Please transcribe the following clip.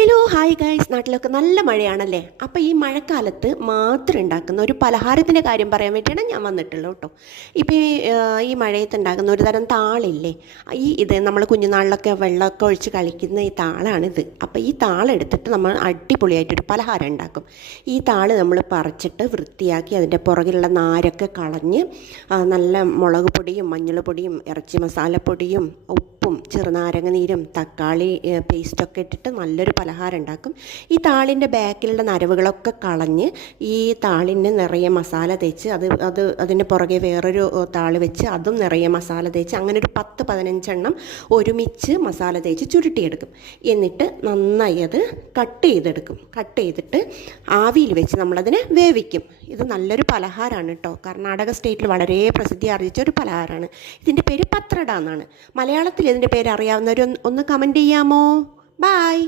Hello hi guys, നാട്ടിലൊക്കെ നല്ല മഴയാണല്ലേ. അപ്പോൾ ഈ മഴക്കാലത്ത് മാത്രം ഉണ്ടാക്കുന്ന ഒരു പലഹാരത്തിൻ്റെ കാര്യം പറയാൻ വേണ്ടിയാണ് ഞാൻ വന്നിട്ടുള്ളത് കേട്ടോ. ഇപ്പോൾ ഈ മഴയത്ത് ഉണ്ടാക്കുന്ന ഒരു തരം താളില്ലേ, ഇത് നമ്മൾ കുഞ്ഞുനാളിലൊക്കെ വെള്ളമൊക്കെ ഒഴിച്ച് കളിക്കുന്ന ഈ താളാണിത്. അപ്പോൾ ഈ താളെടുത്തിട്ട് നമ്മൾ അടിപൊളിയായിട്ടൊരു പലഹാരം ഉണ്ടാക്കും. ഈ താള് നമ്മൾ പറിച്ചിട്ട് വൃത്തിയാക്കി അതിൻ്റെ പുറകിലുള്ള നാരൊക്കെ കളഞ്ഞ് നല്ല മുളക് പൊടിയും മഞ്ഞൾ പൊടിയും ഇറച്ചി മസാലപ്പൊടിയും ഉപ്പും ചെറുനാരങ്ങ നീരും തക്കാളി പേസ്റ്റൊക്കെ ഇട്ടിട്ട് നല്ലൊരു പലഹാരം ഉണ്ടാക്കും. ഈ താളിൻ്റെ ബാക്കിലുള്ള നരവുകളൊക്കെ കളഞ്ഞ് ഈ താളിന് നിറയെ മസാല തേച്ച് അതിൻ്റെ പുറകെ വേറൊരു താള് വെച്ച് അതും നിറയെ മസാല തേച്ച് അങ്ങനെ ഒരു 10-15 ഒരുമിച്ച് മസാല തേച്ച് ചുരുട്ടിയെടുക്കും. എന്നിട്ട് നന്നായി അത് കട്ട് ചെയ്തിട്ട് ആവിയിൽ വെച്ച് നമ്മളതിനെ വേവിക്കും. ഇത് നല്ലൊരു പലഹാരമാണ് കേട്ടോ. കർണാടക സ്റ്റേറ്റിൽ വളരെ പ്രസിദ്ധി ആർജിച്ച ഒരു പലഹാരമാണ്. ഇതിൻ്റെ പേര് പത്രട എന്നാണ്. മലയാളത്തിൽ ഇതിൻ്റെ പേര് അറിയാവുന്നവർ ഒന്ന് കമൻറ്റ് ചെയ്യാമോ? ബായ്.